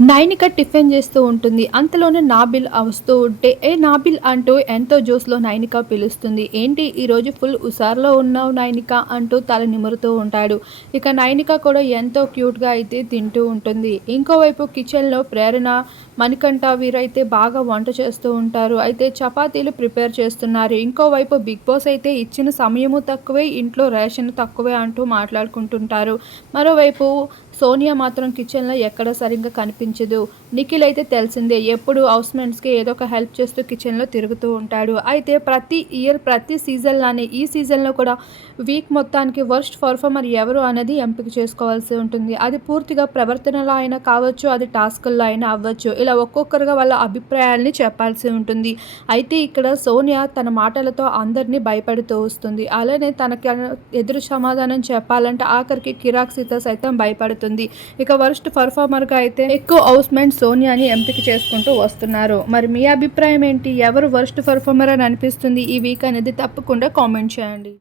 Nainika tiffin చేస్తూ ఉంటుంది. అంతలోనే నాబిల్ వస్తూ ఉంటే, నాబిల్ అంటూ ఎంతో జోస్‌లో నైనిక పిలుస్తుంది. ఏంటి ఈరోజు ఫుల్ హుషారులో ఉన్నావు నైనిక అంటూ తల నిమురుతూ ఉంటాడు. ఇక నైనిక కూడా ఎంతో క్యూట్‌గా అయితే తింటూ ఉంటుంది. ఇంకోవైపు కిచెన్‌లో ప్రేరణ, మణికంఠ వీరైతే బాగా వంట చేస్తూ ఉంటారు. అయితే చపాతీలు ప్రిపేర్ చేస్తున్నారు. ఇంకోవైపు బిగ్ బాస్ అయితే ఇచ్చిన సమయము తక్కువే, ఇంట్లో రేషన్ తక్కువే అంటూ మాట్లాడుకుంటుంటారు. మరోవైపు సోనియా మాత్రం కిచెన్‌లో ఎక్కడ సరిగ్గా కనిపించదు. నిఖిల్ అయితే తెలిసిందే, ఎప్పుడు హౌస్‌మేట్స్‌కి ఏదో ఒక హెల్ప్ చేస్తూ కిచెన్‌లో తిరుగుతూ ఉంటాడు. అయితే ప్రతి ఇయర్ ప్రతి సీజన్‌లానే ఈ సీజన్‌లో కూడా వీక్ మొత్తానికి వర్స్ట్ పర్ఫార్మర్ ఎవరు అనేది ఎంపిక చేసుకోవాల్సి ఉంటుంది. అది పూర్తిగా ప్రవర్తనలో అయినా కావచ్చు, అది టాస్కుల్లో అయినా అవ్వచ్చు. ఇలా ఒక్కొక్కరుగా వాళ్ళ అభిప్రాయాల్ని చెప్పాల్సి ఉంటుంది. అయితే ఇక్కడ సోనియా తన మాటలతో అందరినీ భయపెడుతూ వస్తుంది. అలానే తనకి ఎదురు సమాధానం చెప్పాలంటే ఆఖరికి కిరాక్ సీత సైతం భయపడుతుంది. ఇక వర్స్ట్ పర్ఫార్మర్‌గా అయితే ఎక్కువ హౌస్‌మేట్స్ సోనియాని ఎంపిక చేసుకుంటూ వస్తున్నారు. మరి మీ అభిప్రాయం ఏంటి? ఎవరు వర్స్ట్ పర్ఫార్మర్ అని అనిపిస్తుంది ఈ వీక్ అనేది తప్పకుండా కామెంట్ చేయండి.